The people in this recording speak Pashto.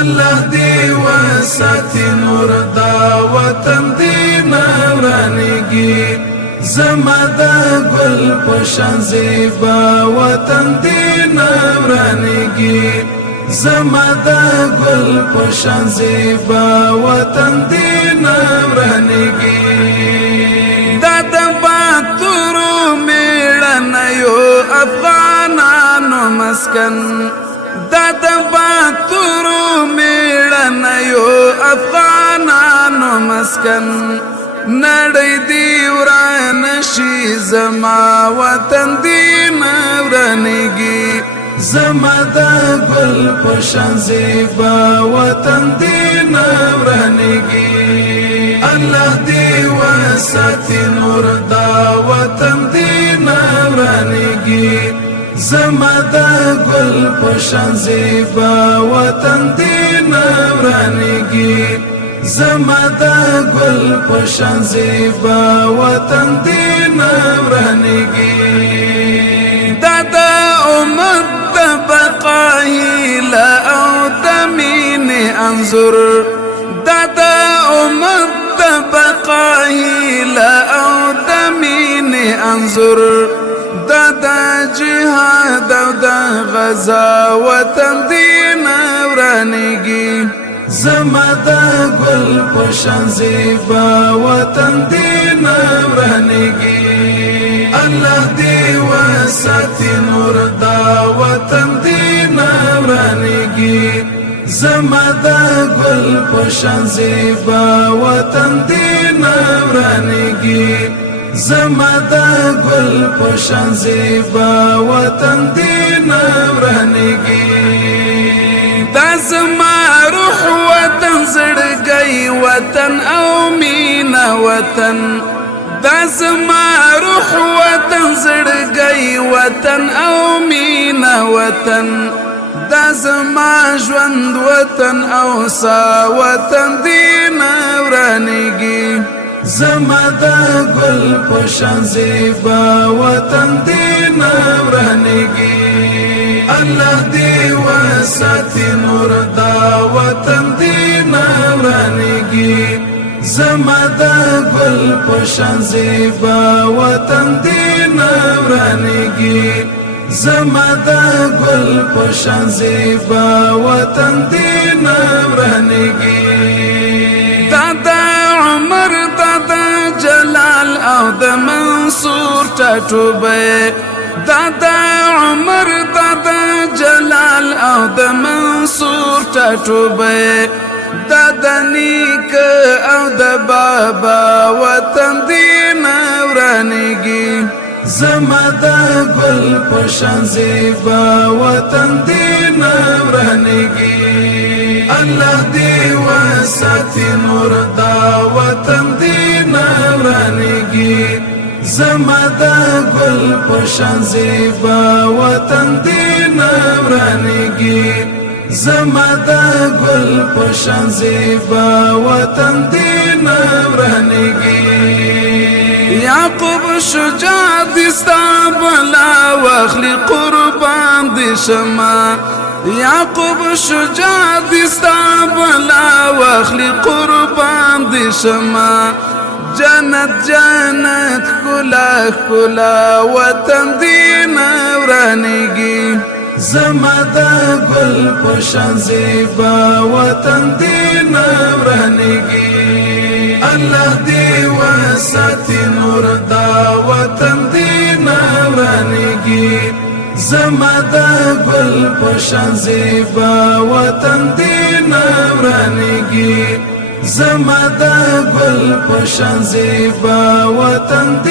الله دی وساتي نور دا وطن دی نورانیږي زما د ګل په شان زیبا وطن دی نورانیږي زما د ګل په شان زیبا وطن دی نورانیږي دا د باتورو میړنه یو افغانانو مسکن دا د باتورو میړنه یو افغانانو مسکن نړۍ دی وران شي زما وطن دی نورانیږي زما د ګل په شان زیبا وطن دی نورانیږي الله دی وساتي نور دا وطن دی نورانیږي زما د ګل په شان زیبا وطن دی نورانیږي زما د ګل په شان زیبا وطن دی نورانیږي دا د امت د بقا هیله او د مینې انځور دا د امت د بقا هیله او د مینې انځور دا د جهاد او د غزا وطن دی نورانیږي زما د ګل په شان زیبا وطن دی نورانیږي الله دی وساتي نور دا وطن دی نورانیږي زما د ګل په شان زیبا وطن دی نورانیږي زما د ګل په شان زیبا وطن دی نورانیږي دا زما روح وطن زړګی وطن او مینا وطن دا زما روح وطن زړګی وطن او مینا وطن دا زما ژوند وطن او سا وطن دی نورانیږي زما د ګل په شان زیبا وطن دی نورانیږي الله دی وساتي نور دا وطن دی نورانیږي زما د ګل په شان زیبا وطن دی نورانیږي زما د ګل په شان زیبا وطن دی نورانیږي دا د عمر دا د جلال او د منصور ټاټوبه دا د عمر دا د جلال او د منصور ټاټوبه دا د نیک او د بابا وطن دی نورانیږي زما د ګل په شان زیبا وطن دی نورانیږي الله دی وساتي نور دا وطن دی نورانیږي زما د ګل په شان زیبا وطن دی نورانیږي زما د ګل په شان زیبا وطن دی نورانیږي یعقوب شجاع دستا بلا واخلی قربان دی شما یعقوب شجاع دستا بلا واخلی قربان دی شما جنت جنت کلا کلا وطن دی نورانیږي زما د ګل په شان زیبا وطن دی نورانیږي الله دی وساتي نور دا وطن دی نورانیږي زما د ګل په شان زیبا وطن دی نورانیږي زما د ګل په شان زیبا وطن دی